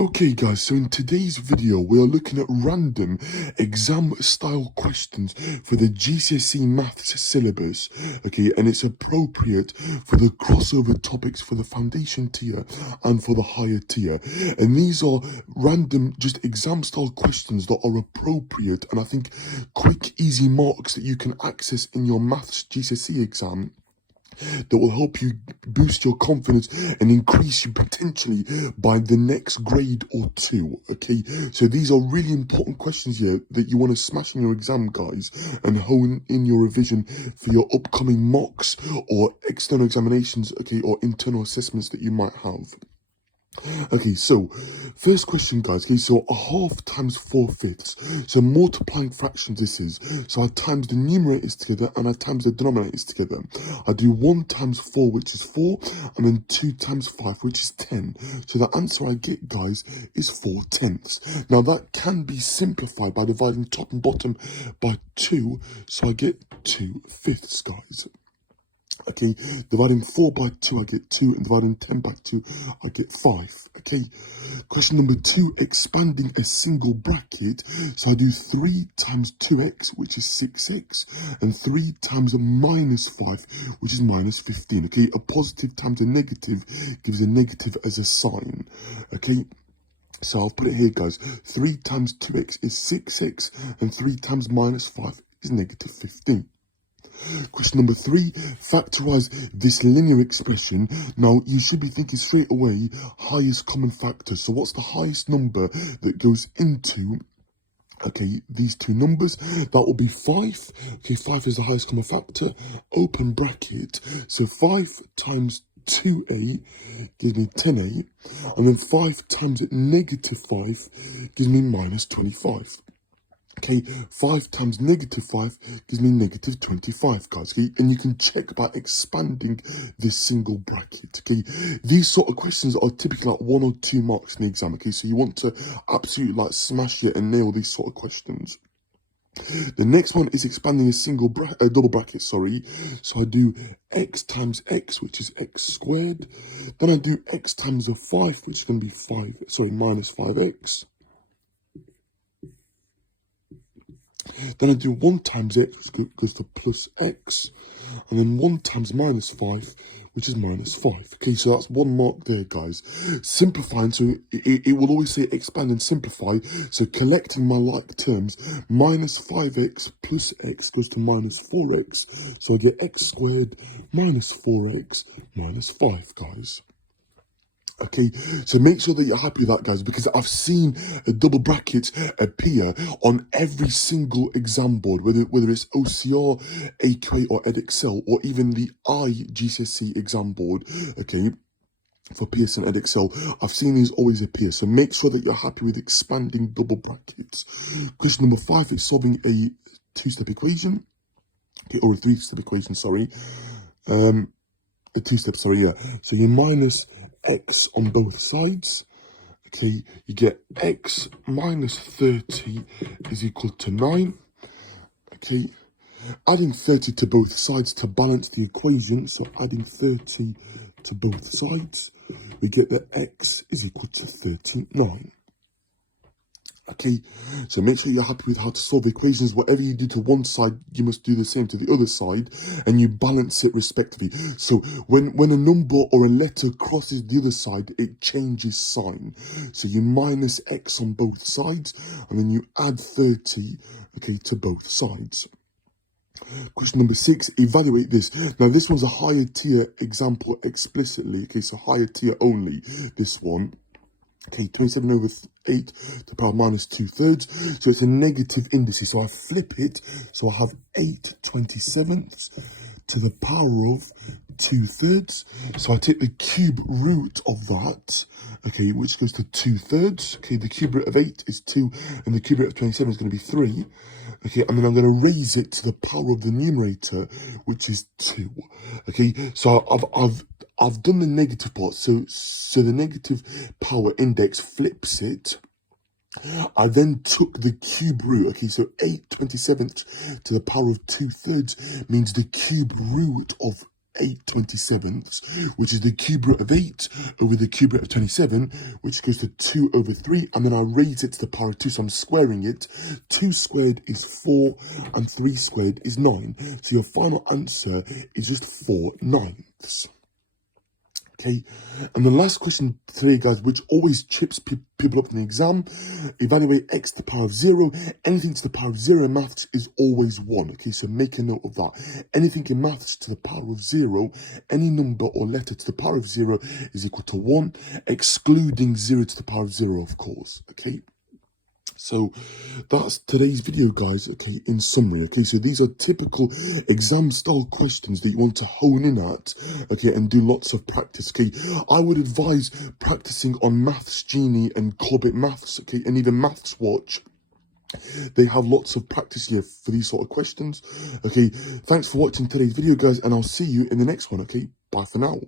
Okay guys, so in today's video we are looking at random exam style questions for the GCSE maths syllabus, okay, and it's appropriate for the crossover topics for the foundation tier and for the higher tier. And these are random just exam style questions that are appropriate and I think quick easy marks that you can access in your maths GCSE exam that will help you boost your confidence and increase you potentially by the next grade or two, okay? So these are really important questions here that you want to smash in your exam, guys, and hone in your revision for your upcoming mocks or external examinations, okay, or internal assessments that you might have. Okay, so first question, guys. Okay, so a half times 4/5. So multiplying fractions this is. So I times the numerators together and I times the denominators together. I do 1 times 4, which is 4, and then 2 times 5, which is 10. So the answer I get, guys, is 4/10. Now that can be simplified by dividing top and bottom by 2. So I get 2/5, guys. Okay, dividing 4 by 2, I get 2, and dividing 10 by 2, I get 5. Okay, question number 2, expanding a single bracket. So I do 3 times 2x, which is 6x, and 3 times minus 5, which is minus 15. Okay, a positive times a negative gives a negative as a sign. Okay, so I'll put it here, guys. 3 times 2x is 6x, and 3 times minus 5 is negative 15. Question number 3, factorize this linear expression. Now, you should be thinking straight away, highest common factor. So what's the highest number that goes into, okay, these two numbers? That will be 5. Okay, 5 is the highest common factor, open bracket. So 5 times 2a gives me 10a, and then 5 times negative 5 gives me minus 25. Okay, 5 times negative 5 gives me negative 25, guys. Okay, and you can check by expanding this single bracket. Okay, these sort of questions are typically like 1 or 2 marks in the exam. Okay, so you want to absolutely like smash it and nail these sort of questions. The next one is expanding a double bracket, sorry. So I do x times x, which is x squared. Then I do x times a 5, which is going to be minus 5x. Then I do 1 times x, which goes to plus x, and then 1 times minus 5, which is minus 5. Okay, so that's 1 mark there, guys. Simplifying, so it will always say expand and simplify. So collecting my like terms, minus 5x plus x goes to minus 4x. So I get x squared minus 4x minus 5, guys. Okay, so make sure that you're happy with that, guys, because I've seen a double bracket appear on every single exam board, whether it's OCR, AQA, or Edexcel, or even the IGCSE exam board, okay, for Pearson Edexcel. I've seen these always appear, so make sure that you're happy with expanding double brackets. Question number 5 is solving a 2-step equation, okay, or a 3-step equation, sorry. A 2-step, sorry, yeah. So you're minus x on both sides. Okay, you get x minus 30 is equal to 9. Okay, adding 30 to both sides to balance the equation. So adding 30 to both sides, we get that x is equal to 39. Okay, so make sure you're happy with how to solve equations. Whatever you do to one side, you must do the same to the other side, and you balance it respectively. So when a number or a letter crosses the other side, it changes sign. So you minus x on both sides, and then you add 30, okay, to both sides. Question number 6, evaluate this. Now, this one's a higher tier example explicitly. Okay, so higher tier only, this one. Okay, 27 over 8 to the power minus 2/3. So it's a negative indices. So I flip it. So I have 8 27ths to the power of 2/3. So I take the cube root of that, okay, which goes to 2/3. Okay, the cube root of 8 is 2, and the cube root of 27 is going to be 3. Okay, and then I'm going to raise it to the power of the numerator, which is 2. Okay, so I've done the negative part. So the negative power index flips it. I then took the cube root. Okay, so 8 27th to the power of 2/3 means the cube root of 8/27ths, which is the cube root of 8 over the cube root of 27, which goes to 2 over 3, and then I raise it to the power of 2, so I'm squaring it. 2 squared is 4, and 3 squared is 9. So your final answer is just 4/9. Okay, and the last question today, guys, which always trips people up in the exam: evaluate x to the power of 0. Anything to the power of 0 in maths is always 1. Okay, so make a note of that. Anything in maths to the power of 0, any number or letter to the power of 0 is equal to 1, excluding 0 to the power of 0, of course. Okay. So that's today's video, guys. Okay, in summary, okay, so these are typical exam style questions that you want to hone in at, okay, and do lots of practice. Okay, I would advise practicing on Maths Genie and Corbett Maths, okay, and even Maths Watch. They have lots of practice here for these sort of questions. Okay, thanks for watching today's video, guys, and I'll see you in the next one. Okay, bye for now.